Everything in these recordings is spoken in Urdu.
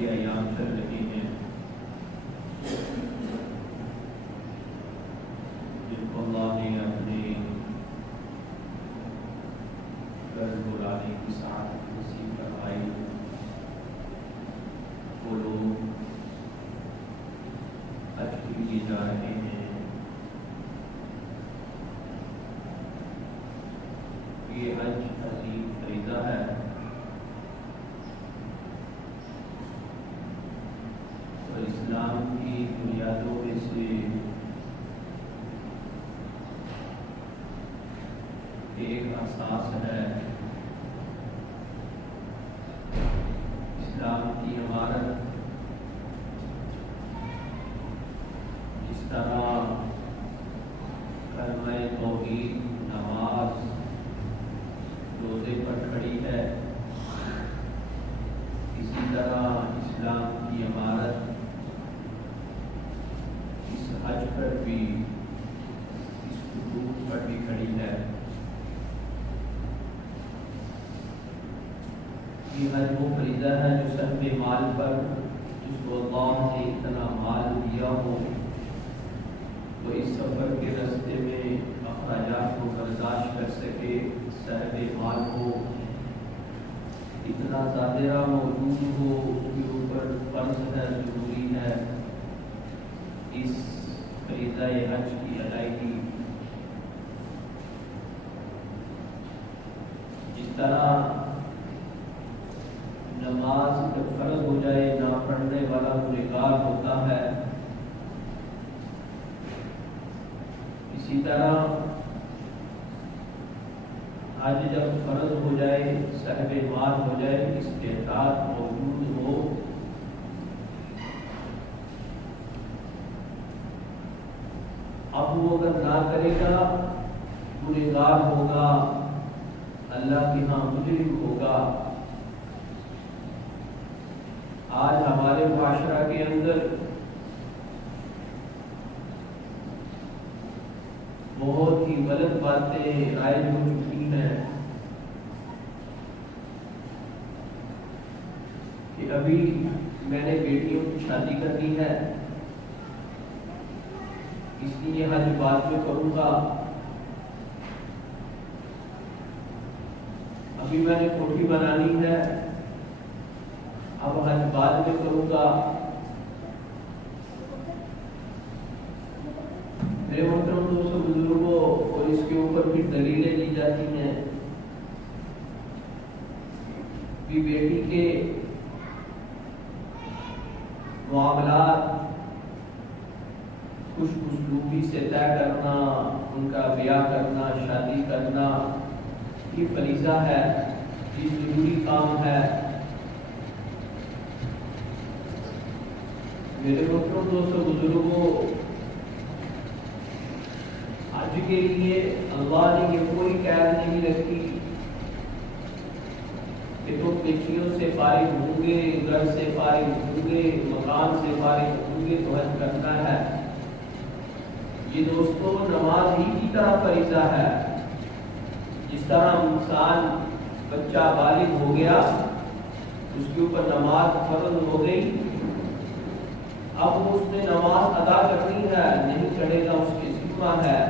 کے ایام چل رہے ہیں جن کو اللہ نے اپنے گھر بلانے کی سعادت نصیب فرمائی، وہ لوگ حج کے لیے جا رہے ہیں۔ یہ حج عظیم فریضہ ہے، اور اسلام کی بنیادوں میں سے ایک اساس ہے۔ اسلام کی عمارت جس طرح کلمہ توحید، نماز، روزے پر کھڑی ہے، اسی طرح اسلام کی عمارت اس حج پر بھی، اس حدود پر بھی کھڑی ہے۔ یہ حج وہ فریضہ ہے جو سب مال پر، جس کو اللہ نے اتنا مال دیا ہو تو اس سفر کے راستے میں اخراجات کو برداشت کر سکے، صاحب مال ہو، اتنا ظاہرہ موجود ہو، اس کے اوپر فرض ہے، ضروری ہے اس فریضہ حج کی ادائیگی۔ جس طرح نماز جب فرض ہو جائے نہ پڑھنے والا گنہگار ہوتا ہے، اسی طرح حج جب فرض ہو جائے، صاحب مال ہو جائے، استطاعت موجود ہو، اب وہ اگر نہ کرے گا گنہگار ہوگا، اللہ کے ہاں مجرم ہوگا۔ آج ہمارے معاشرہ کے اندر بہت ہی غلط باتیں رائج ہو چکی ہیں کہ ابھی میں نے بیٹیوں کی شادی کرنی ہے، اس لیے حج بعد میں کروں گا، ابھی میں نے کوٹھی بنانی ہے، اب حج بعد میں کروں گا۔ میرے محترم دوستوں، بزرگوں، اور اس کے اوپر بھی دلیلیں دی جاتی ہیں کہ بیٹی کے معاملات خوش اسلوبی سے طے کرنا، ان کا بیاہ کرنا، شادی کرنا، یہ فریضہ ہے، یہ ضروری کام ہے۔ میرے محترم دوستوں، بزرگوں، حج کے لیے اللہ نے یہ کوئی قید نہیں رکھی کہ تم بچیوں سے فارغ ہوں گے، گھر سے فارغ ہوں گے، مکان سے فارغ ہوں گے تو حج کرنا ہے۔ یہ دوستوں نماز ہی کی طرح فریضہ ہے۔ جس طرح انسان بچہ بالغ ہو گیا، اس کے اوپر نماز فرض ہو گئی، اب اس نے نماز ادا کرنی ہے، نہیں چڑھے گا اس کی ذمہ ہے۔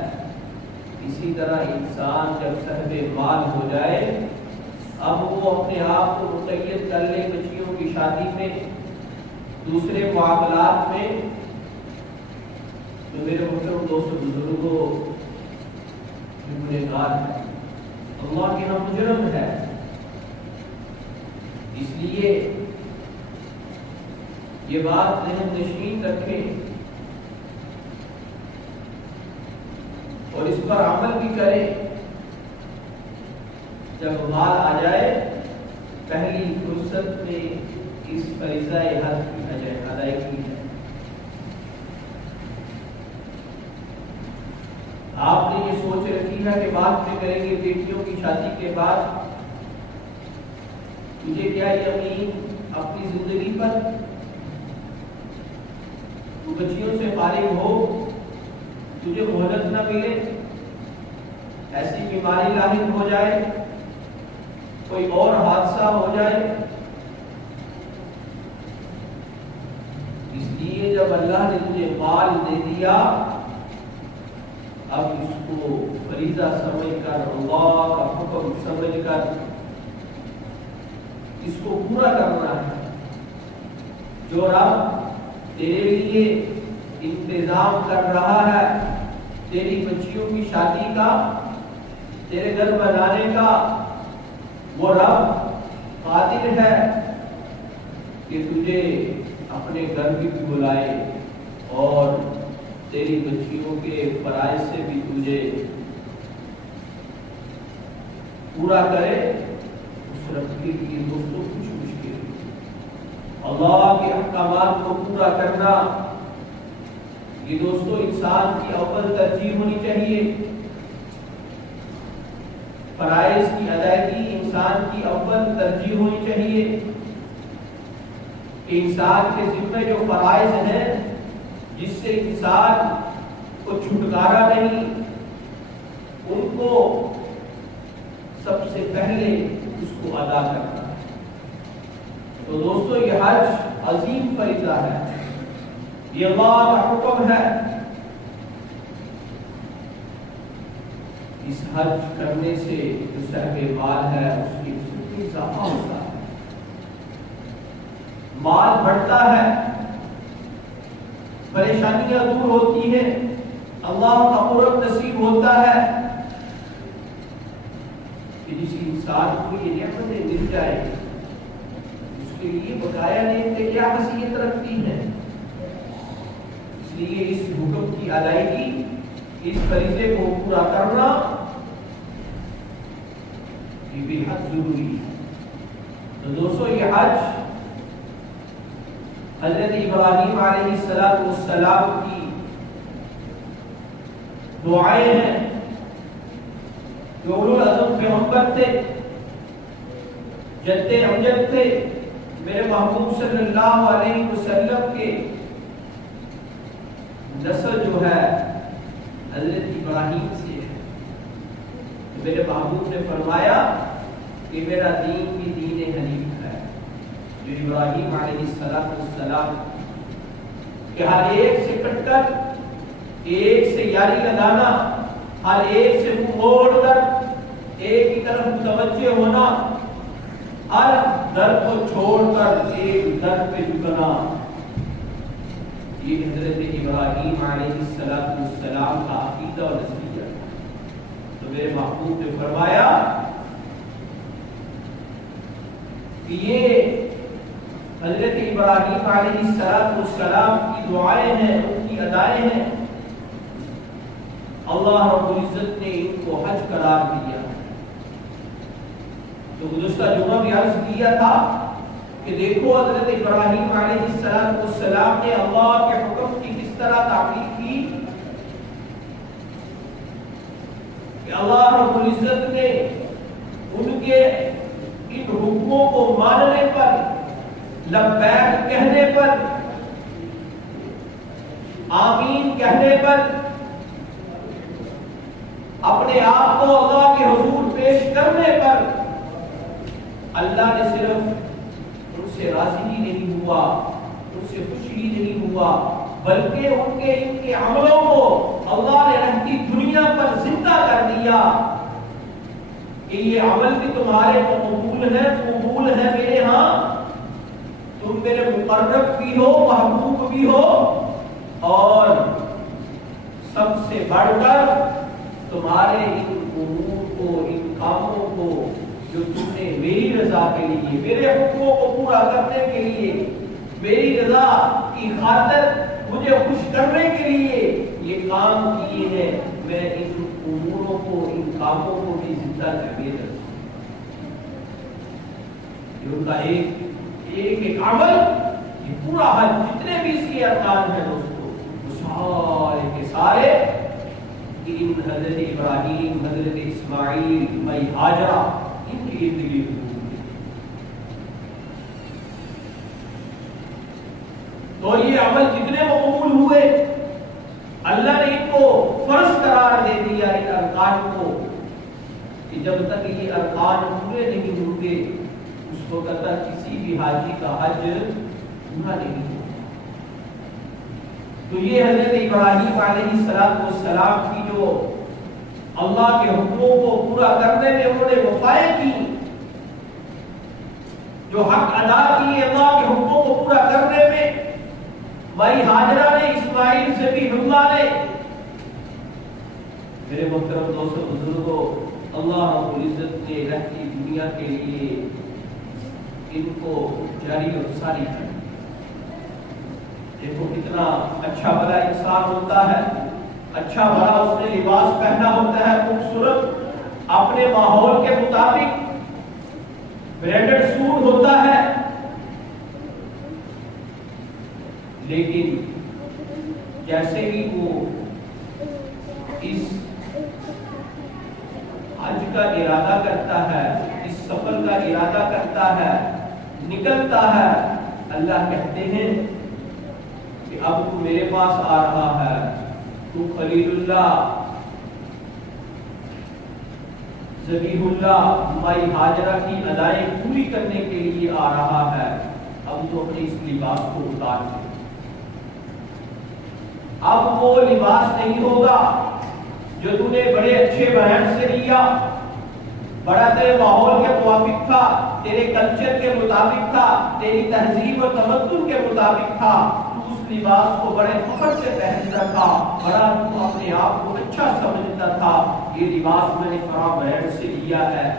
اسی طرح انسان جب صاحب مال ہو جائے، اب وہ اپنے آپ کو مقید کر لے بچیوں کی شادی میں، دوسرے معاملات میں، تو میرے محترم دوست بزرگوں، گنہگار ہے، اللہ کے ہاں مجرم ہے۔ اس لیے یہ بات ذہن نشین رکھیں اور اس پر عمل بھی کریں۔ جب مال آ جائے، پہلی فرصت میں اس فریضہ حج کی ادائیگی ہے۔ آپ نے یہ سوچ رکھی ہے کہ بعد میں کریں گے، بیٹیوں کی شادی کے بعد تجھے کیا یقین اپنی زندگی پر؟ تو بچیوں سے فارغ ہو، تجھے مہلت نہ ملے، ایسی بیماری لاحق ہو جائے، کوئی اور حادثہ ہو جائے، جب اللہ نے تجھے مال دے دیا اب اس کو فریضہ سمجھ کر اللہ کا حکم سمجھ کر اس کو پورا کرنا ہے۔ جو رب تیرے لیے انتظام کر رہا ہے تیری بچیوں کی شادی کا، تیرے گھر بنانے کا، وہ رب قادر ہے کہ تجھے اپنے گھر بھی بلائے اور تیری بچیوں کے فرائض سے بھی تجھے پورا کرے۔ اس رب کے لیے دوستوں کچھ مشکل اللہ کے احکامات کو پورا کرنا یہ دوستوں انسان کی اول ترجیح ہونی چاہیے۔ فرائض کی ادائیگی انسان کی اول ترجیح ہونی چاہیے کہ انسان کے ذمہ جو فرائض ہیں جس سے انسان کو چھٹکارا نہیں ان کو سب سے پہلے اس کو ادا کرنا ہے۔ تو دوستو یہ حج عظیم فریضہ ہے، یہ اللہ کا حکم ہے۔ اس حج کرنے سے جو صاحب مال ہے اس کی کتنی اضافہ ہوتا ہے، مال بڑھتا ہے، پریشانیاں دور ہوتی ہیں، اللہ کا قرب نصیب ہوتا ہے کہ جس انسان کو یہ نعمتیں مل جائے اس کے لیے بقایا نعمتیں کیا حیثیت رکھتی ہیں۔ اس لیے اس حکم کی ادائیگی، اس فریضے کو پورا کرنا یہ بے حد ضروری ہے۔ تو دوستو یہ حج حضرت ابراہیم علیہ السلام کی دعائیں ہیں جو اولو العزم پیغمبر تھے، جد امجد تھے، میرے محبوب صلی اللہ علیہ وسلم کے نسل جو ہے حضرت ابراہیم سے ہے۔ میرے محبوب نے فرمایا کہ میرا دین بھی دین حنیف ہے، جو ابراہیم علیہ السلام کہ ہر ایک سے کٹ کر ایک سے یاری لگانا، ہر ایک سے منہ موڑ کر ایک کی طرف متوجہ ہونا، ہر در کو چھوڑ کر ایک در پہ جھکنا، یہ حضرت ابراہیم علیہ السلام کا عقیدہ اور نظریہ۔ تو میرے محبوب نے فرمایا کہ یہ حضرت ابراہیم علیہ السلام کی دعائیں ہیں، ان کی ادائیں ہیں، اللہ رب العزت نے ان کو حج قرار دیا۔ تو گزشتہ جمعہ بھی عرض کیا تھا کہ دیکھو حضرت ابراہیم علیہ السلام نے اللہ کے حکم کی کس طرح تعبیر کی کہ اللہ رب العزت نے ان کے ان حکموں کو ماننے پر، لبیک کہنے پر، آمین کہنے پر، اپنے آپ کو اللہ کے حضور پیش کرنے پر اللہ نے صرف ان سے راضی ہی نہیں ہوا، ان سے خوش ہی نہیں ہوا، بلکہ ان کے عملوں کو اللہ نے رہتی دنیا پر زندہ کر دیا کہ یہ عمل بھی تمہارے قبول ہے میرے ہاں، تم میرے مقرب بھی ہو، محبوب بھی ہو، اور سب سے بڑھ کر تمہارے ان امور کو، ان کاموں کو جو تم نے میری رضا کے لیے، میرے حکموں کو پورا کرنے کے لیے، میری رضا کی خاطر مجھے خوش کرنے کے لیے یہ کام کیے ہیں، میں ان اموروں کو، ان کاموں کو بھی زندہ کر کے رکھوں۔ یہ ان کا ایک عمل، یہ پورا حج جتنے بھی اس کے ارکان ہیں دوستو، وہ سارے کے سارے ان حضرت ابراہیم، حضرت اسماعیل، مائی ہاجرہ، ان کے ارد گرد ہوئے۔ تو یہ عمل جتنے مقبول ہوئے، اللہ نے ان کو فرض قرار دے دیا ان ارکان کو کہ جب تک یہ ارکان پورے نہیں ہوں گے اس وقت تک کسی بھی حاجی کا حج پورا نہیں ہوگا۔ تو یہ حضرت ابراہیم علیہ السلام کی جو اللہ کے حکموں کو پورا کرنے میں انہوں نے وفائیں کی، جو حق ادا کیے اللہ کے حکموں کو پورا کرنے میں، مائی ہاجرہ نے، اسماعیل ذبیح اللہ نے، میرے محترم دوستو بزرگوں، اللہ رب العزت نے رہتی دنیا کے لیے ان کو جاری اور ساری کر۔ دیکھو کتنا اچھا بھلا انسان ہوتا ہے، اچھا بھلا اس نے لباس پہنا ہوتا ہے خوبصورت، اپنے ماحول کے مطابق برانڈڈ سوٹ ہوتا ہے، لیکن جیسے ہی وہ اس حج کا ارادہ کرتا ہے، اس سفر کا ارادہ کرتا ہے، نکلتا ہے، اللہ کہتے ہیں کہ اب تو میرے پاس آ رہا ہے، تو خلیل اللہ، ذبیح اللہ، مائی ہاجرہ کی ادائیں پوری کرنے کے لیے آ رہا ہے، اب تو اپنے اس لباس کو اتار دے۔ اب وہ لباس نہیں ہوگا جو تو نے بڑے اچھے برانڈ سے لیا، بڑا تیرے ماحول کے موافق تھا، تیرے کلچر کے مطابق تھا، تیری تہذیب اور تمدن کے مطابق تھا، تو اس لباس کو بڑے فخر سے پہنتا تھا، بڑا تو اپنے آپ کو اچھا سمجھتا تھا، یہ لباس میں نے فلاں برانڈ سے لیا ہے۔